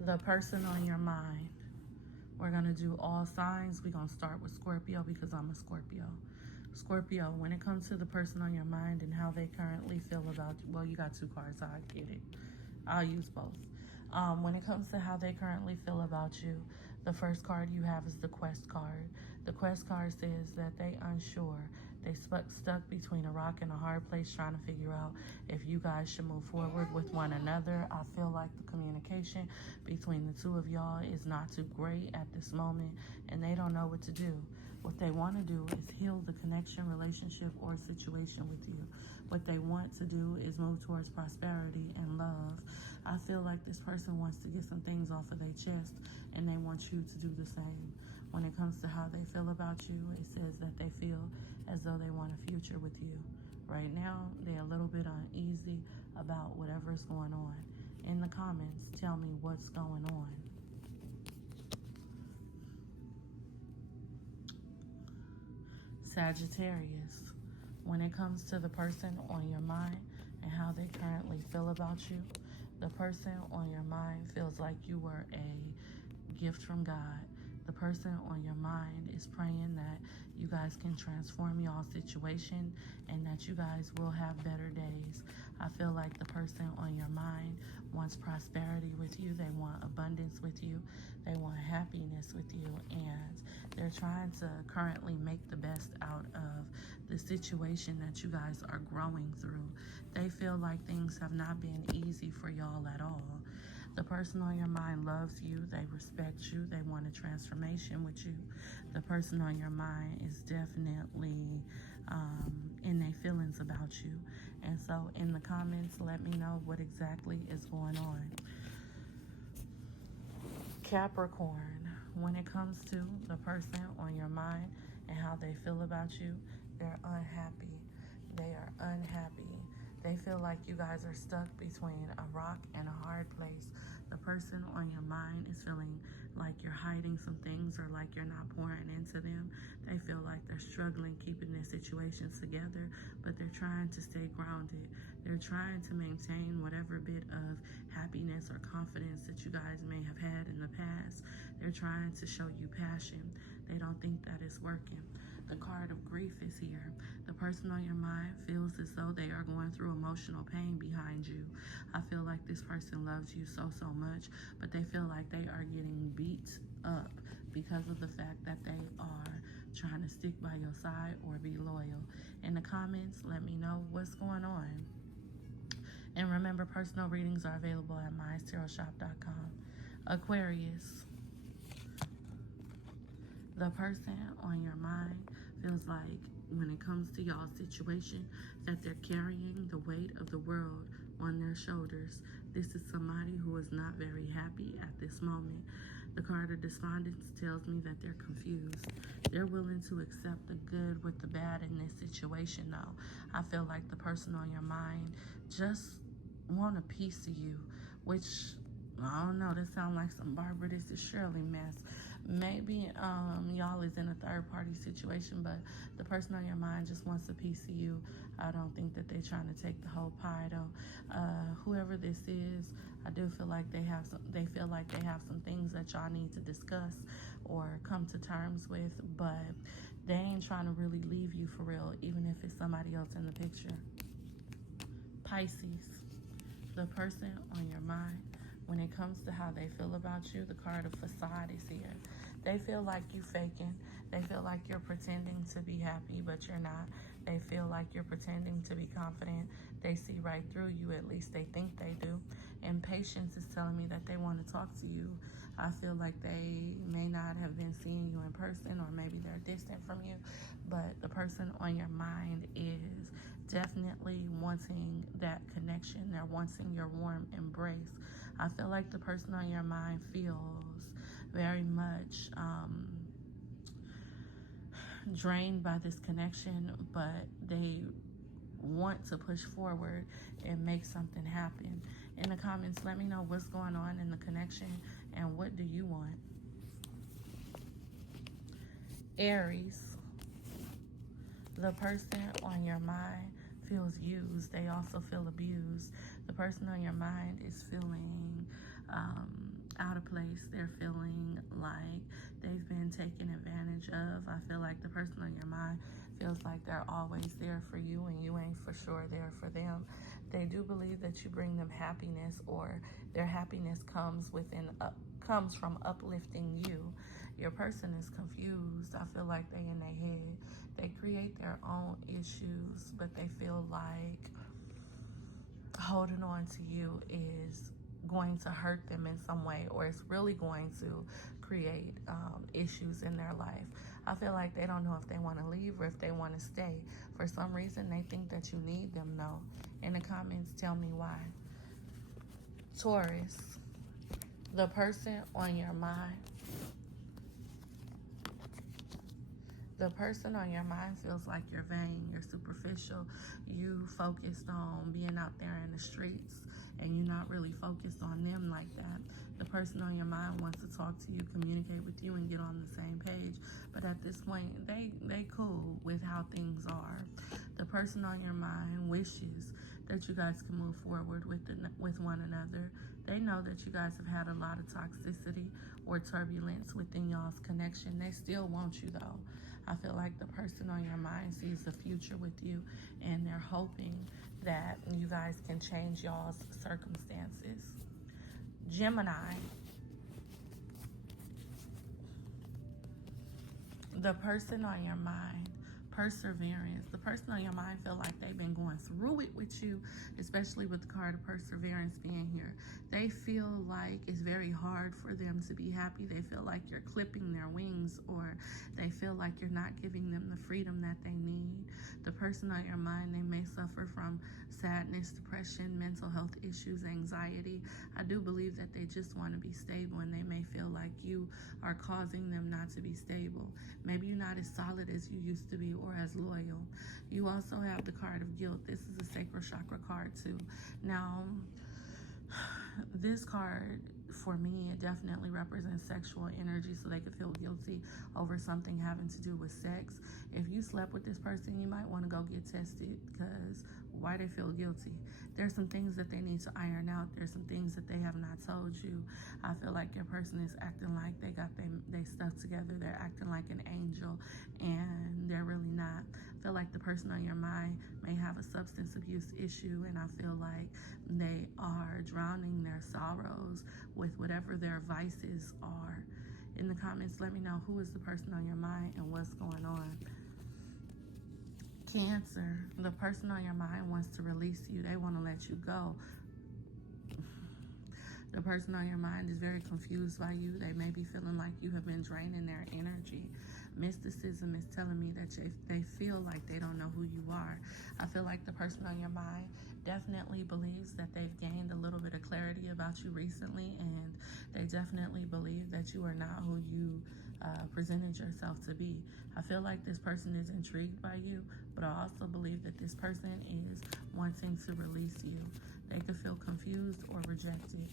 The person on your mind. We're going to do all signs. We're going to start with Scorpio because I'm a Scorpio. Scorpio, when it comes to the person on your mind and how they currently feel about you, well, you got two cards, I get it. I'll use both. When it comes to how they currently feel about you, the first card you have is the Quest card. The Quest card says that they unsure. They stuck between a rock and a hard place trying to figure out if you guys should move forward with one another. I feel like the communication between the two of y'all is not too great at this moment, and they don't know what to do. What they want to do is heal the connection, relationship, or situation with you. What they want to do is move towards prosperity and love. I feel like this person wants to get some things off of their chest, and they want you to do the same. When it comes to how they feel about you, it says that they feel as though they want a future with you. Right now, they're a little bit uneasy about whatever's going on. In the comments, tell me what's going on. Sagittarius, when it comes to the person on your mind and how they currently feel about you, the person on your mind feels like you were a gift from God. The person on your mind is praying that you guys can transform y'all's situation and that you guys will have better days. I feel like the person on your mind wants prosperity with you. They want abundance with you. They want happiness with you. And they're trying to currently make the best out of the situation that you guys are growing through. They feel like things have not been easy for y'all at all. The person on your mind loves you. They respect you. They want a transformation with you. The person on your mind is definitely in their feelings about you. And so in the comments, let me know what exactly is going on. Capricorn, when it comes to the person on your mind and how they feel about you, they're unhappy. They are unhappy. They feel like you guys are stuck between a rock and a hard place. The person on your mind is feeling like you're hiding some things or like you're not pouring into them. They feel like they're struggling keeping their situations together, but they're trying to stay grounded. They're trying to maintain whatever bit of happiness or confidence that you guys may have had in the past. They're trying to show you passion. They don't think that it's working. The card of grief is here. The person on your mind feels as though they are going through emotional pain behind you. I feel like this person loves you so much, but they feel like they are getting beat up because of the fact that they are trying to stick by your side or be loyal. In the comments, let me know what's going on. And remember, personal readings are available at MyeishaShop.com. Aquarius, the person on your mind feels like when it comes to y'all's situation that they're carrying the weight of the world on their shoulders. This is somebody who is not very happy at this moment. The card of despondence tells me that they're confused. They're willing to accept the good with the bad in this situation though. I feel like the person on your mind just want a piece of you, which I don't know, this sounds like some Barbara This Is Shirley mess. Maybe y'all is in a third party situation, but the person on your mind just wants a piece of you. I don't think that they're trying to take the whole pie though. Whoever this is, I do feel like they feel like they have some things that y'all need to discuss or come to terms with, but they ain't trying to really leave you for real, even if it's somebody else in the picture. Pisces, the person on your mind, when it comes to how they feel about you, the card of facade is here. They feel like you faking. They feel like you're pretending to be happy, but you're not. They feel like you're pretending to be confident. They see right through you, at least they think they do. Impatience is telling me that they want to talk to you. I feel like they may not have been seeing you in person, or maybe they're distant from you, but the person on your mind is definitely wanting that connection. They're wanting your warm embrace. I feel like the person on your mind feels very much drained by this connection, but they want to push forward and make something happen. In the comments, let me know what's going on in the connection and what do you want. Aries, the person on your mind feels used. They also feel abused. The person on your mind is feeling out of place. They're feeling like they've been taken advantage of. I feel like the person on your mind feels like they're always there for you and you ain't for sure there for them. They do believe that you bring them happiness, or their happiness comes from uplifting you. Your person is confused. I feel like they in their head. They create their own issues, but they feel like holding on to you is going to hurt them in some way, or it's really going to create issues in their life. I feel like they don't know if they want to leave or if they want to stay. For some reason, they think that you need them, though. In the comments, tell me why. Taurus, the person on your mind. The person on your mind feels like you're vain, you're superficial, you focused on being out there in the streets, and you're not really focused on them like that. The person on your mind wants to talk to you, communicate with you, and get on the same page. But at this point, they cool with how things are. The person on your mind wishes that you guys can move forward with one another. They know that you guys have had a lot of toxicity or turbulence within y'all's connection. They still want you, though. I feel like the person on your mind sees the future with you, and they're hoping that you guys can change y'all's circumstances. Gemini, the person on your mind. Perseverance. The person on your mind feel like they've been going through it with you, especially with the card of perseverance being here. They feel like it's very hard for them to be happy. They feel like you're clipping their wings, or they feel like you're not giving them the freedom that they need. The person on your mind, they may suffer from sadness, depression, mental health issues, anxiety. I do believe that they just want to be stable, and they may feel like you are causing them not to be stable. Maybe you're not as solid as you used to be, or as loyal. You also have the card of guilt. This is a sacral chakra card too. Now, this card, for me, it definitely represents sexual energy, so they could feel guilty over something having to do with sex. If you slept with this person, you might want to go get tested, because why they feel guilty? There's some things that they need to iron out. There's some things that they have not told you. I feel like your person is acting like they got their stuff together. They're acting like an angel, and they're really not. I feel like the person on your mind may have a substance abuse issue, and I feel like they are drowning their sorrows with whatever their vices are. In the comments, let me know who is the person on your mind and what's going on. Cancer, the person on your mind wants to release you. They want to let you go. The person on your mind is very confused by you. They may be feeling like you have been draining their energy. Mysticism is telling me that they feel like they don't know who you are. I feel like the person on your mind definitely believes that they've gained a little bit of clarity about you recently, and they definitely believe that you are not who you presented yourself to be. I feel like this person is intrigued by you, but I also believe that this person is wanting to release you. They could feel confused or rejected.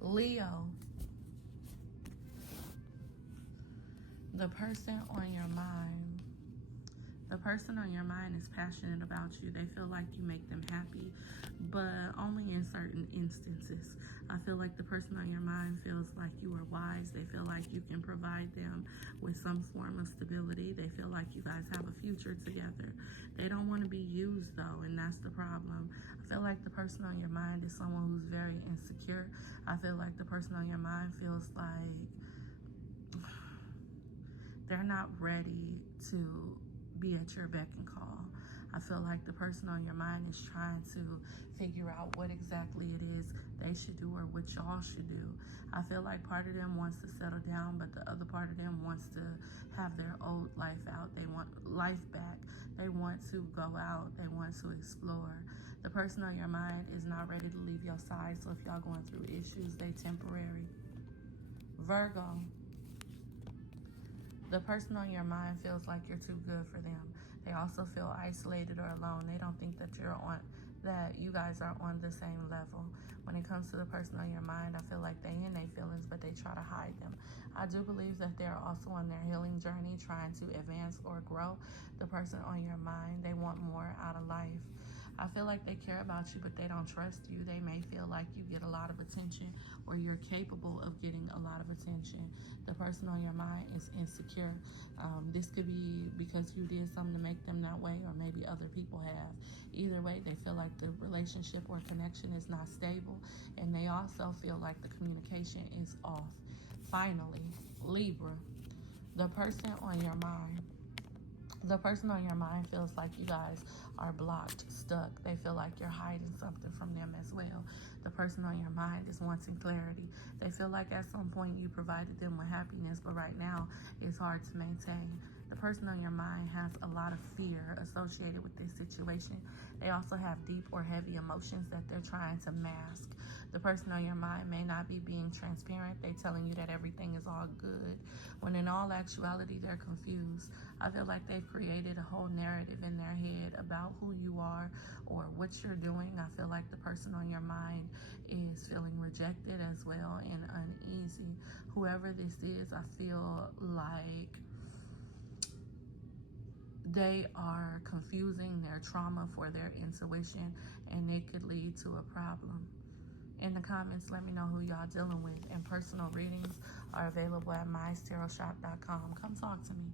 Leo, the person on your mind. The person on your mind is passionate about you. They feel like you make them happy, but only in certain instances. I feel like the person on your mind feels like you are wise. They feel like you can provide them with some form of stability. They feel like you guys have a future together. They don't want to be used, though, and that's the problem. I feel like the person on your mind is someone who's very insecure. I feel like the person on your mind feels like they're not ready to be at your beck and call. I feel like the person on your mind is trying to figure out what exactly it is they should do or what y'all should do. I feel like part of them wants to settle down, but the other part of them wants to have their old life out. They want life back. They want to go out. They want to explore. The person on your mind is not ready to leave your side, so if y'all going through issues, they temporary. Virgo, the person on your mind feels like you're too good for them. They also feel isolated or alone. They don't think that you guys are on the same level. When it comes to the person on your mind, I feel like they in their feelings, but they try to hide them. I do believe that they're also on their healing journey, trying to advance or grow. The person on your mind, they want more out of life. I feel like they care about you, but they don't trust you. They may feel like you get a lot of attention, or you're capable of getting a lot of attention. The person on your mind is insecure. This could be because you did something to make them that way, or maybe other people have. Either way, they feel like the relationship or connection is not stable, and they also feel like the communication is off. Finally, Libra, the person on your mind. The person on your mind feels like you guys are blocked, stuck. They feel like you're hiding something from them as well. The person on your mind is wanting clarity. They feel like at some point you provided them with happiness, but right now it's hard to maintain. The person on your mind has a lot of fear associated with this situation. They also have deep or heavy emotions that they're trying to mask. The person on your mind may not be being transparent. They're telling you that everything is all good, when in all actuality, they're confused. I feel like they've created a whole narrative in their head about who you are or what you're doing. I feel like the person on your mind is feeling rejected as well and uneasy. Whoever this is, I feel like they are confusing their trauma for their intuition, and it could lead to a problem. In the comments, let me know who y'all dealing with, and personal readings are available at mytarotshop.com. Come talk to me.